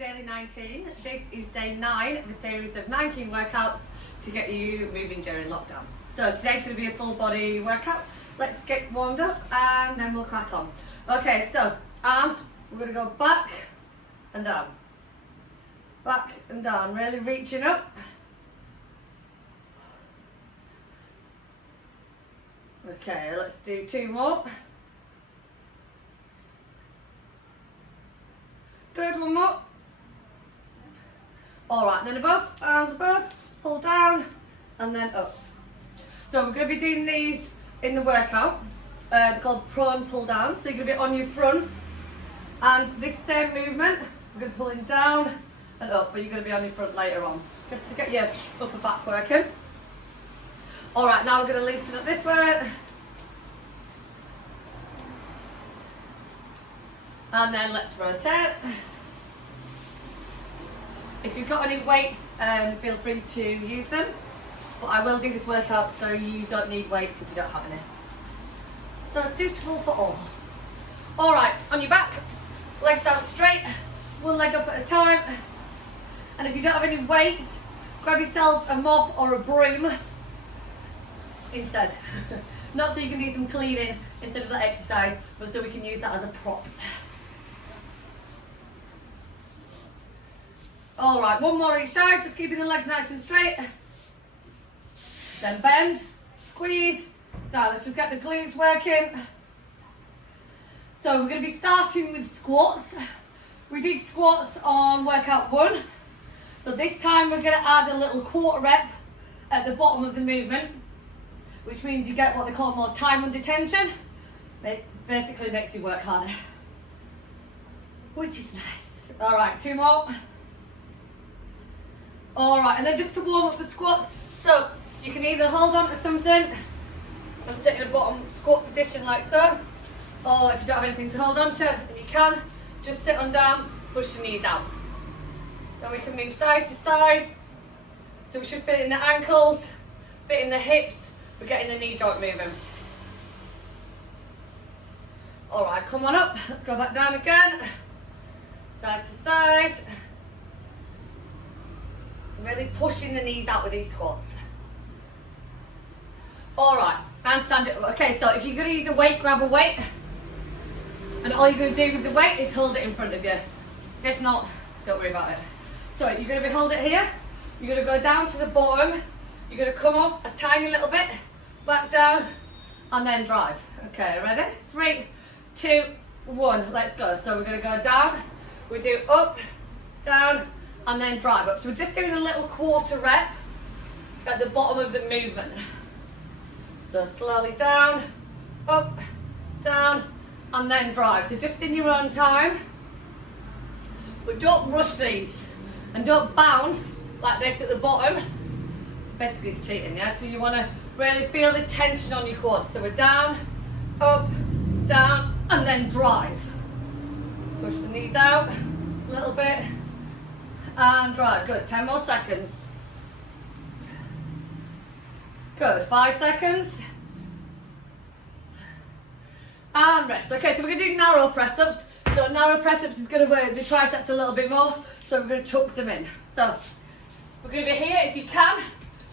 daily 19. This is day 9 of a series of 19 workouts to get you moving during lockdown. So today's going to be a full body workout. Let's get warmed up and then we'll crack on. Okay, so arms, we're going to go back and down. Back and down, really reaching up. Okay, let's do 2 more. Good, 1 more. Alright, then above, arms above, pull down, and then up. So we're going to be doing these in the workout. They're called prone pull down. So you're going to be on your front, and this same movement, we're going to be pulling down and up, but you're going to be on your front later on, just to get your upper back working. Alright, now we're going to loosen up this way. And then let's rotate. If you've got any weights, feel free to use them. But I will do this workout so you don't need weights if you don't have any. So suitable for all. Alright, on your back, legs out straight, 1 leg up at a time. And if you don't have any weights, grab yourself a mop or a broom instead. Not so you can do some cleaning instead of that exercise, but so we can use that as a prop. Alright, 1 more each side, just keeping the legs nice and straight. Then bend, squeeze. Now let's just get the glutes working. So we're going to be starting with squats. We did squats on workout 1. But this time we're going to add a little quarter rep at the bottom of the movement, which means you get what they call more time under tension. It basically makes you work harder, which is nice. Alright, 2 more. Alright, and then just to warm up the squats, so you can either hold on to something and sit in a bottom squat position like so, or if you don't have anything to hold on to, then you can just sit on down, push the knees out. Then we can move side to side, so we should fit in the ankles, fit in the hips, we're getting the knee joint moving. Alright, come on up, let's go back down again, side to side. Really pushing the knees out with these squats. Alright, and stand it up. Okay, so if you're going to use a weight, grab a weight. And all you're going to do with the weight is hold it in front of you. If not, don't worry about it. So you're going to be hold it here. You're going to go down to the bottom. You're going to come up a tiny little bit, back down, and then drive. Okay, ready? 3, 2, 1, let's go. So we're going to go down. We do up, down, and then drive up. So we're just doing a little quarter rep at the bottom of the movement. So slowly down, up, down, and then drive. So just in your own time, but don't rush these, and don't bounce like this at the bottom. It's basically it's cheating, yeah? So you want to really feel the tension on your quads. So we're down, up, down, and then drive. Push the knees out a little bit, and drive. Good, 10 more seconds. Good, 5 seconds. And rest. Okay, so we're going to do narrow press-ups. So narrow press-ups is going to work the triceps a little bit more, so we're going to tuck them in. So we're going to be here if you can.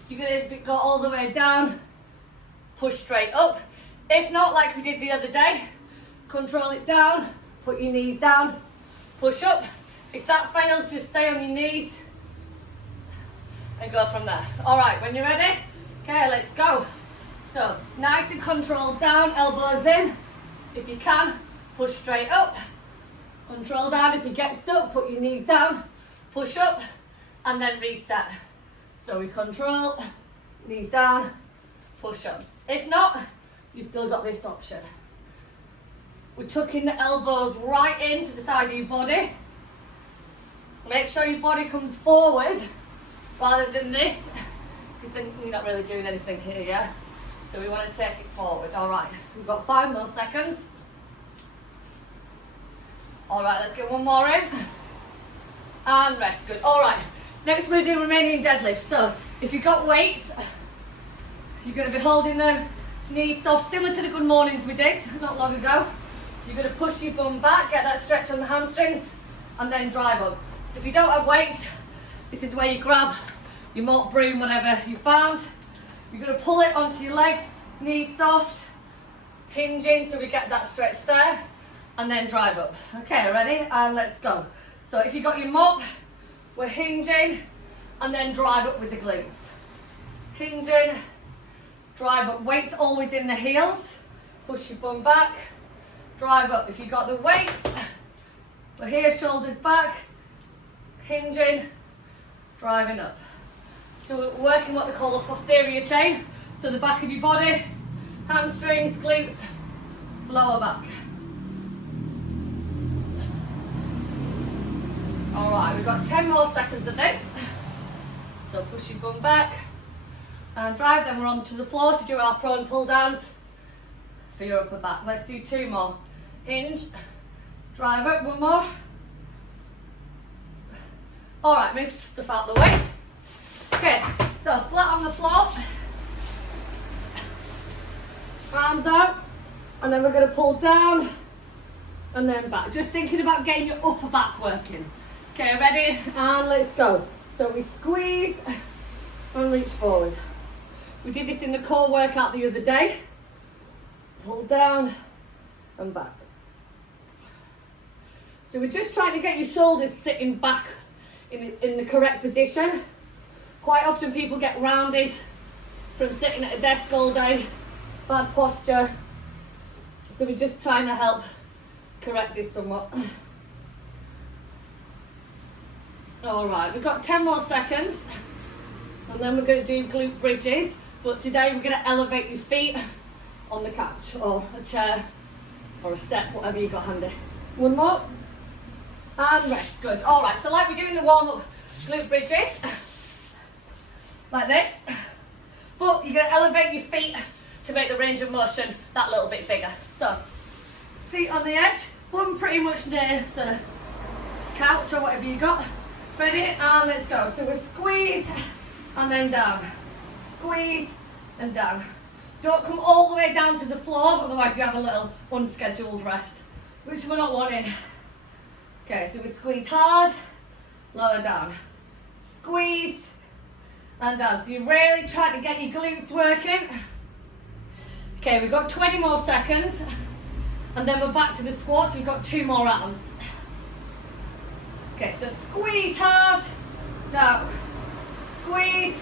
You're going to go all the way down, push straight up. If not, like we did the other day, control it down, put your knees down, push up. If that fails, just stay on your knees and go from there. Alright, when you're ready, okay, let's go. So, nice and controlled down, elbows in. If you can, push straight up. Control down. If you get stuck, put your knees down, push up, and then reset. So we control, knees down, push up. If not, you've still got this option. We're tucking the elbows right into the side of your body. Make sure your body comes forward rather than this, because then you're not really doing anything here, yeah? So we want to take it forward. Alright, we've got 5 more seconds. Alright, let's get 1 more in. And rest, good. Alright, next we're going to do Romanian deadlifts. So, if you've got weights, you're going to be holding them knees soft, similar to the good mornings we did not long ago. You're going to push your bum back, get that stretch on the hamstrings, and then drive up. If you don't have weights, this is where you grab your mop, broom, whatever you found. You're going to pull it onto your legs, knees soft, hinging so we get that stretch there, and then drive up. Okay, ready? And let's go. So if you've got your mop, we're hinging, and then drive up with the glutes. Hinging, drive up. Weights always in the heels. Push your bum back, drive up. If you've got the weights, we're here, shoulders back, hinging, driving up. So we're working what they call a posterior chain. So the back of your body, hamstrings, glutes, lower back. All right, we've got 10 more seconds of this. So push your bum back and drive. Then we're onto the floor to do our prone pull downs for your upper back. Let's do 2 more. Hinge, drive up, 1 more. All right, move stuff out the way. Okay, so flat on the floor, arms out, and then we're going to pull down and then back. Just thinking about getting your upper back working. Okay, ready? And let's go. So we squeeze and reach forward. We did this in the core workout the other day. Pull down and back. So we're just trying to get your shoulders sitting back in the correct position. Quite often people get rounded from sitting at a desk all day, bad posture. So we're just trying to help correct this somewhat. All right, we've got 10 more seconds, and then we're going to do glute bridges. But today we're going to elevate your feet on the couch or a chair or a step, whatever you got handy. 1 more, and rest. Good. All right, so like we're doing the warm-up glute bridges, like this, but you're going to elevate your feet to make the range of motion that little bit bigger. So, feet on the edge, one pretty much near the couch or whatever you got. Ready? And let's go. So we squeeze and then down. Squeeze and down. Don't come all the way down to the floor, otherwise you have a little unscheduled rest, which we're not wanting. Okay, so we squeeze hard, lower down. Squeeze and down. So you're really trying to get your glutes working. Okay, we've got 20 more seconds, and then we're back to the squats. We've got 2 more rounds. Okay, so squeeze hard, down, squeeze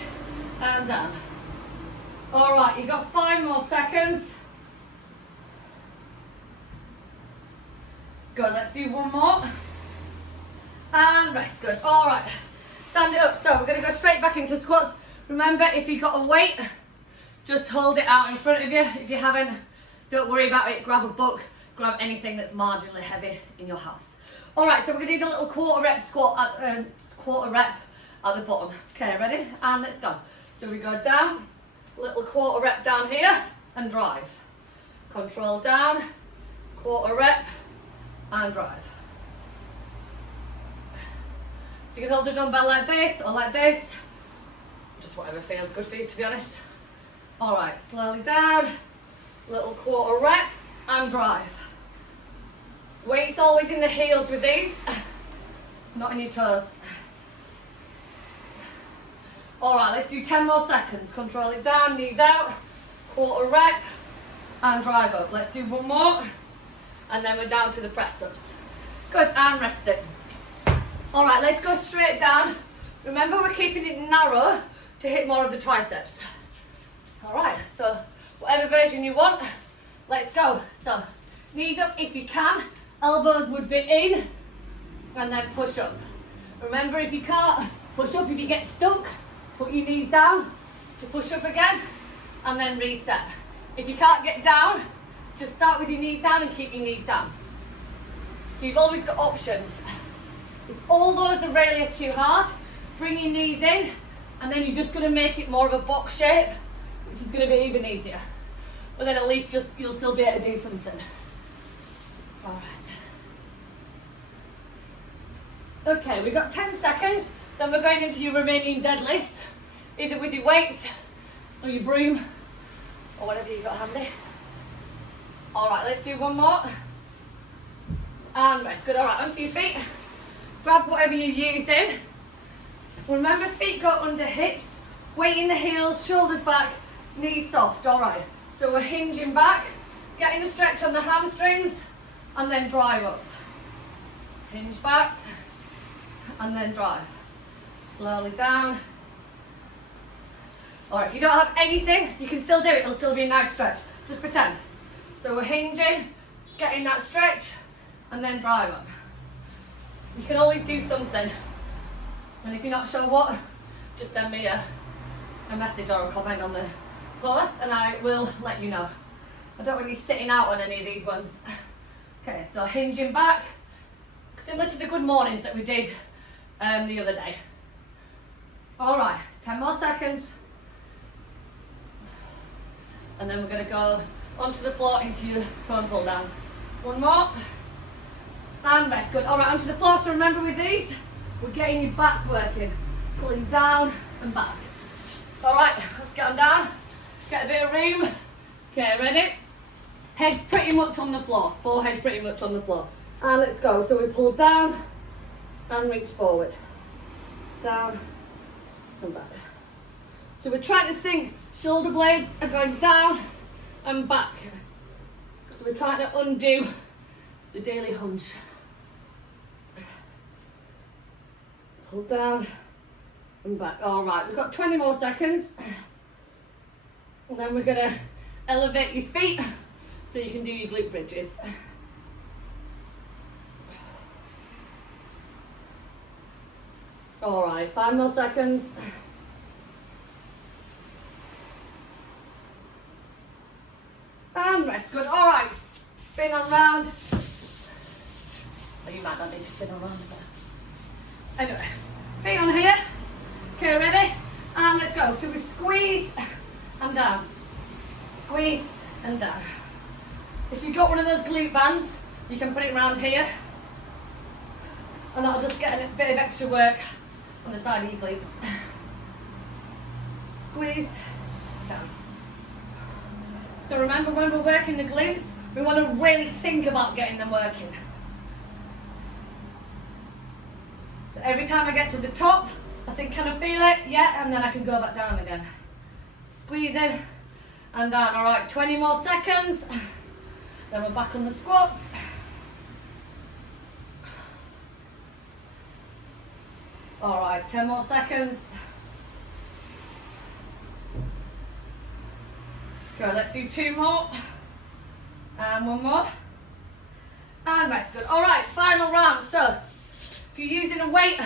and down. All right, you've got 5 more seconds. Good, let's do 1 more. And rest, good. All right, stand it up. So we're gonna go straight back into squats. Remember, if you've got a weight, just hold it out in front of you. If you haven't, don't worry about it. Grab a book, grab anything that's marginally heavy in your house. All right, so we're gonna do the little quarter rep squat at the bottom. Okay, ready? And let's go. So we go down, little quarter rep down here, and drive. Control down, quarter rep, and drive. So you can hold the dumbbell like this or like this, just whatever feels good for you, to be honest. All right, slowly down, little quarter rep, and drive. Weight's always in the heels with these, not in your toes. All right, let's do 10 more seconds. Control it down, knees out, quarter rep, and drive up. Let's do 1 more, and then we're down to the press-ups. Good, and rest it. All right, let's go straight down. Remember, we're keeping it narrow to hit more of the triceps. All right, so whatever version you want, let's go. So knees up if you can. Elbows would be in, and then push up. Remember, if you can't push up, if you get stuck, put your knees down to push up again, and then reset. If you can't get down, just start with your knees down and keep your knees down. So you've always got options. If all those are really too hard, bring your knees in, and then you're just going to make it more of a box shape, which is going to be even easier. But then at least you'll still be able to do something. All right. Okay, we've got 10 seconds, then we're going into your Romanian deadlifts, either with your weights or your broom or whatever you've got handy. All right, let's do 1 more. And rest. Good. All right, onto your feet. grab whatever you're using. Remember, feet go under hips, weight in the heels, shoulders back, knees soft, all right. So we're hinging back, getting a stretch on the hamstrings, and then drive up. Hinge back, and then drive. Slowly down. All right, if you don't have anything, you can still do it, it'll still be a nice stretch. Just pretend. So we're hinging, getting that stretch, and then drive up. You can always do something. And if you're not sure what, just send me a message or a comment on the post and I will let you know. I don't want you sitting out on any of these ones. Okay, so hinging back, similar to the good mornings that we did the other day. All right, 10 more seconds. And then we're going to go onto the floor into your prone pull downs. One more. And rest. Good. All right, onto the floor. So remember with these, we're getting your back working. Pulling down and back. All right, let's get on down. Get a bit of room. Okay, ready? Head's pretty much on the floor. Forehead pretty much on the floor. And let's go. So we pull down and reach forward. Down and back. So we're trying to think shoulder blades are going down and back. So we're trying to undo the daily hunch. Pull down and back. All right, we've got 20 more seconds. And then we're going to elevate your feet so you can do your glute bridges. All right, 5 more seconds. And rest. Good. All right, spin around. Oh, you might not need to spin around a bit. Anyway, feet on here. Okay, ready? And let's go. So we squeeze and down. Squeeze and down. If you've got one of those glute bands, you can put it around here. And that'll just get a bit of extra work on the side of your glutes. Squeeze down. So remember, when we're working the glutes, we want to really think about getting them working. So every time I get to the top, I think, can I feel it? Yeah, and then I can go back down again. Squeeze in and down. All right, 20 more seconds. Then we're back on the squats. All right, 10 more seconds. Go, let's do 2 more. And 1 more. And rest. Good. All right, final round. So, if you're using a weight,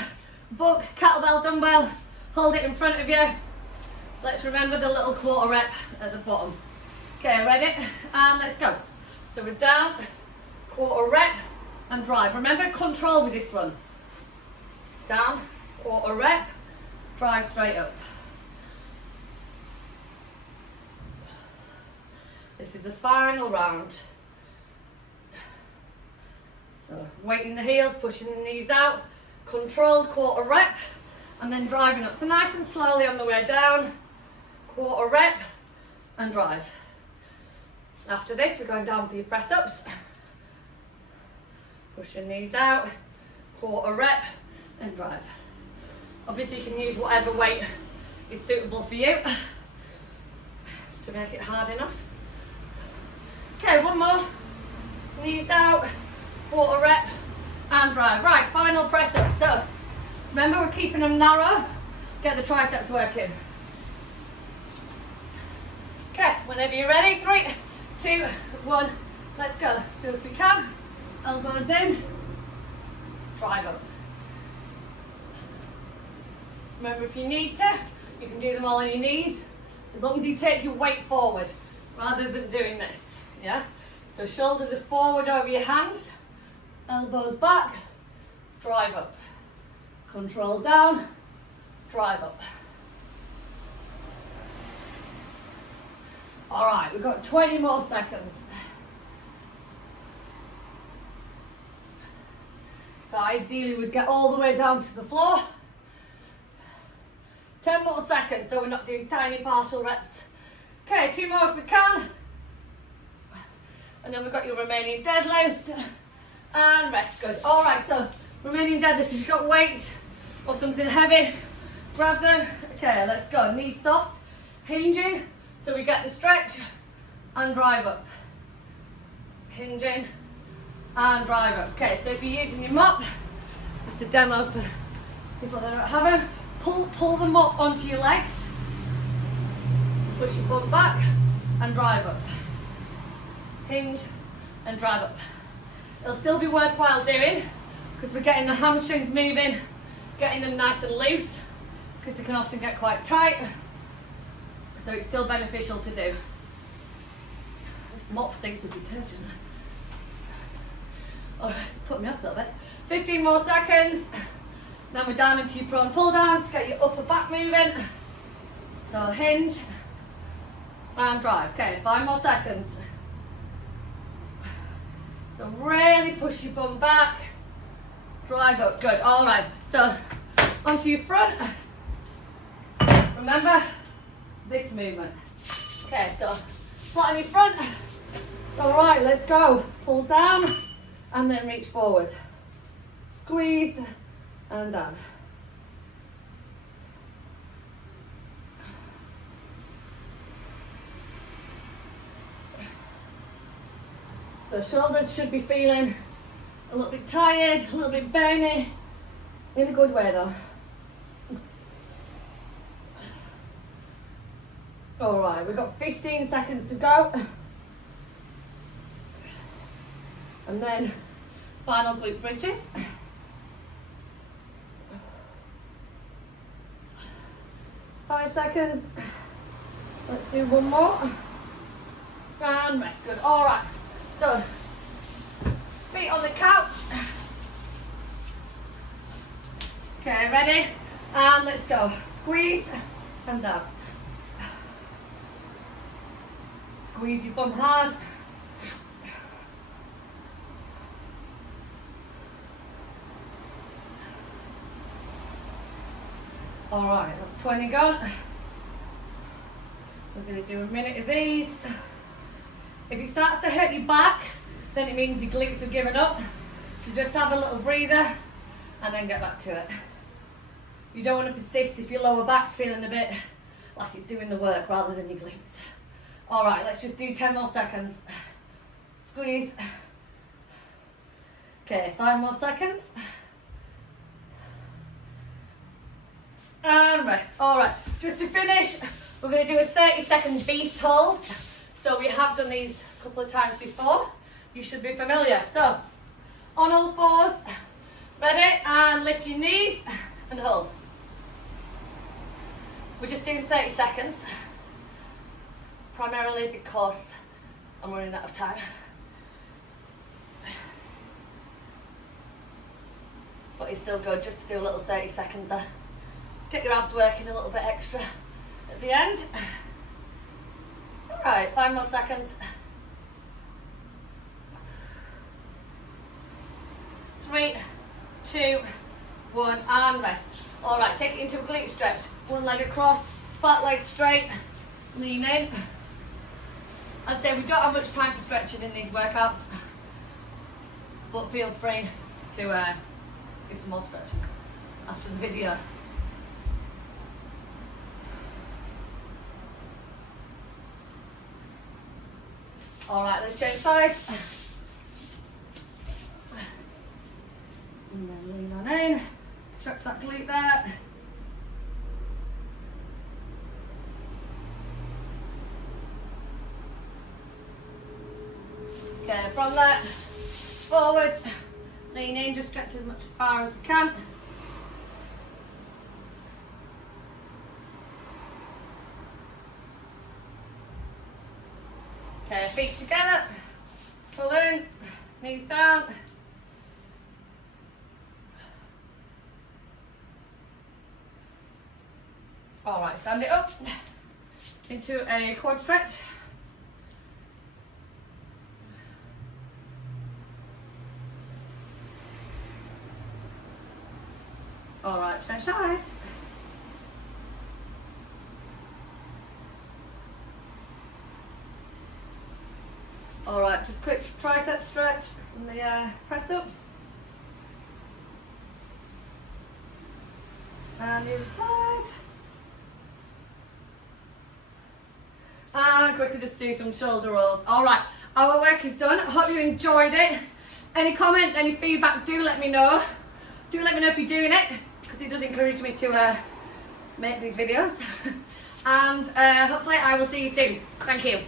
book, kettlebell, dumbbell, hold it in front of you. Let's remember the little quarter rep at the bottom. Okay, ready? And let's go. So we're down, quarter rep, and drive. Remember, control with this one. Down, quarter rep, drive straight up. This is the final round. So weighting the heels, pushing the knees out, controlled quarter rep, and then driving up. So nice and slowly on the way down, quarter rep, and drive. After this, we're going down for your press ups. Push your knees out, quarter rep, and drive. Obviously you can use whatever weight is suitable for you to make it hard enough. Okay, 1 more. Knees out, quarter rep, and drive. Right, final press up. So, remember, we're keeping them narrow. Get the triceps working. Okay, whenever you're ready, 3, 2, 1, let's go. So if we can, elbows in, drive up. Remember, if you need to, you can do them all on your knees, as long as you take your weight forward, rather than doing this. Yeah, so shoulders are forward over your hands, elbows back, drive up, control down, drive up. All right, we've got 20 more seconds. So ideally we'd get all the way down to the floor. 10 more seconds, so we're not doing tiny partial reps. Okay, 2 more if we can. And then we've got your Romanian deadlifts and rest. Good. All right, so Romanian deadlifts, if you've got weights or something heavy, grab them. Okay, let's go. Knees soft, hinging, so we get the stretch and drive up. Hinging and drive up. Okay, so if you're using your mop, just a demo for people that don't have them, pull the mop onto your legs, push your bum back and drive up. Hinge and drive up. It'll still be worthwhile doing because we're getting the hamstrings moving, getting them nice and loose because they can often get quite tight, so it's still beneficial to do. This mop stinks of detergent. Alright, put me off a little bit. 15 more seconds, then we're down into your prone pull downs, get your upper back moving. So hinge and drive. Okay, 5 more seconds. So really push your bum back, drive up, good. All right, so onto your front. Remember this movement. Okay, so flat on your front. All right, let's go. Pull down and then reach forward. Squeeze and down. So shoulders should be feeling a little bit tired, a little bit bony, in a good way though. All right, we've got 15 seconds to go. And then final glute bridges. 5 seconds. Let's do one more. And rest, good. All right. So, feet on the couch. Okay, ready? And let's go. Squeeze and down. Squeeze your bum hard. All right, that's 20 gone. We're going to do a minute of these. If it starts to hurt your back, then it means your glutes have given up. So just have a little breather and then get back to it. You don't want to persist if your lower back's feeling a bit like it's doing the work rather than your glutes. All right, let's just do 10 more seconds. Squeeze. Okay, 5 more seconds. And rest. All right, just to finish, we're going to do a 30-second beast hold. So we have done these a couple of times before. You should be familiar. So, on all fours, ready, and lift your knees and hold. We're just doing 30 seconds, primarily because I'm running out of time. But it's still good just to do a little 30 seconds there. Get your abs working a little bit extra at the end. Alright, 5 more seconds. 3, 2, 1, and rest. Alright, take it into a glute stretch. One leg across, back leg straight, lean in. I'd say we don't have much time for stretching in these workouts, but feel free to do some more stretching after the video. All right, let's change sides. And then lean on in, stretch that glute there. Okay, from that, forward, lean in, just stretch as much far as you can. Okay, feet together, pull in, knees down. All right, stand it up into a quad stretch. All right, change sides. All right, just quick tricep stretch from the press ups. And the other side. And quickly just do some shoulder rolls. Alright, our work is done. I hope you enjoyed it. Any comments, any feedback, do let me know. Do let me know if you're doing it, because it does encourage me to make these videos. And hopefully I will see you soon. Thank you.